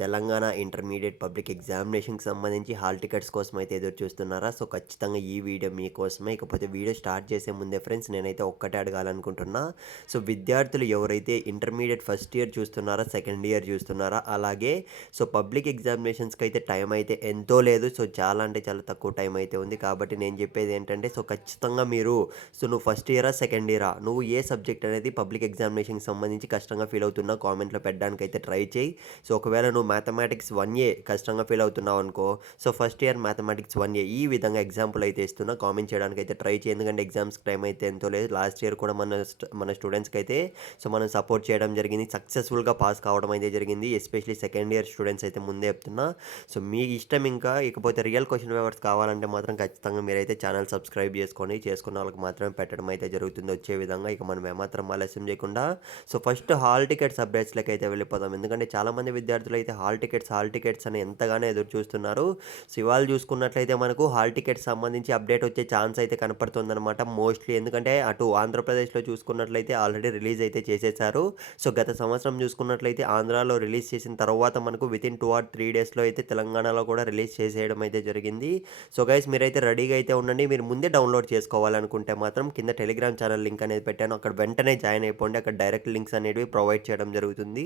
Telangana intermediate public ఎగ్జామినేషన్‌కి సంబంధించి hall tickets కోసం అయితే ఎదురు చూస్తున్నారా? సో, ఖచ్చితంగా ఈ వీడియో మీకోసమే. ఇకపోతే వీడియో స్టార్ట్ చేసే ముందే ఫ్రెండ్స్ నేనైతే ఒక్కటే అడగాలనుకుంటున్నా. సో, విద్యార్థులు ఎవరైతే ఇంటర్మీడియేట్ ఫస్ట్ ఇయర్ చూస్తున్నారా, సెకండ్ ఇయర్ చూస్తున్నారా, అలాగే సో, పబ్లిక్ ఎగ్జామినేషన్స్‌కి అయితే టైం అయితే ఎంతో లేదు. సో, చాలా అంటే చాలా తక్కువ టైం అయితే ఉంది. కాబట్టి నేను చెప్పేది ఏంటంటే సో, ఖచ్చితంగా మీరు నువ్వు ఫస్ట్ ఇయరా, సెకండ్ ఇయరా, నువ్వు ఏ సబ్జెక్ట్ అనేది పబ్లిక్ ఎగ్జామినేషన్‌కి సంబంధించి కష్టంగా ఫీల్ అవుతున్నా కామెంట్‌లో పెట్టడానికైతే ట్రై చేయి. సో, ఒకవేళ నువ్వు మ్యాథమెటిక్స్ 1ఏ కష్టంగా ఫీల్ అవుతున్నావనుకో, సో, ఫస్ట్ ఇయర్ మ్యాథమెటిక్స్ 1ఏ ఈ విధంగా ఎగ్జాంపుల్ అయితే ఇస్తున్నా. కామెంట్ చేయడానికైతే ట్రై చేయి. ఎందుకంటే ఎగ్జామ్స్‌కి టైం అయితే ఎంతో లేదు. లాస్ట్ ఇయర్ కూడా మన స్టూడెంట్స్‌కైతే సో, మనం సపోర్ట్ చేయడం జరిగింది. సక్సెస్‌ఫుల్‌గా పాస్ కావడం అయితే జరిగింది. ఎస్పెషల్లీ సెకండ్ ఇయర్ స్టూడెంట్స్ అయితే ముందే చెప్తున్నా. సో, మీ ఇష్టం ఇంకా. ఇకపోతే రియల్ క్వెషన్ పేపర్స్ కావాలంటే మాత్రం ఖచ్చితంగా మీరైతే ఛానల్ సబ్స్క్రైబ్ చేసుకోండి. చేసుకున్న వాళ్ళకి మాత్రమే పెట్టడం అయితే జరుగుతుంది వచ్చే విధంగా. ఇక మనం ఏమాత్రం ఆలస్యం చేయకుండా సో, ఫస్ట్ హాల్ టికెట్స్ అప్డేట్స్‌లకైతే వెళ్ళిపోదాం. ఎందుకంటే చాలామంది విద్యార్థులైతే హాల్ టికెట్స్ అని ఎంతగానో ఎదురు చూస్తున్నారు. సో, ఇవాళ చూసుకున్నట్లయితే మనకు హాల్ టికెట్స్ సంబంధించి అప్డేట్ వచ్చే ఛాన్స్ అయితే కనపడుతుందనమాట మోస్ట్‌లీ. ఎందుకంటే అటు ఆంధ్రప్రదేశ్‌లో చూసుకున్నట్లయితే ఆల్రెడీ రిలీజ్ అయితే చేసేసారు. సో, గత సంవత్సరం చూసుకున్నట్లయితే ఆంధ్రాలో రిలీజ్ చేసిన తర్వాత మనకు వితిన్ 2 ఆర్ 3 డేస్‌లో అయితే తెలంగాణలో కూడా రిలీజ్ చేసేయడం అయితే జరిగింది. సో, గైస్ మీరైతే రెడీగా అయితే ఉండండి. మీరు ముందే డౌన్‌లోడ్ చేసుకోవాలనుకుంటే మాత్రం కింద టెలిగ్రామ్ ఛానల్ లింక్ అనేది పెట్టాను. అక్కడ వెంటనే జాయిన్ అయిపోండి. అక్కడ డైరెక్ట్ లింక్స్ అనేటివి ప్రొవైడ్ చేయడం జరుగుతుంది.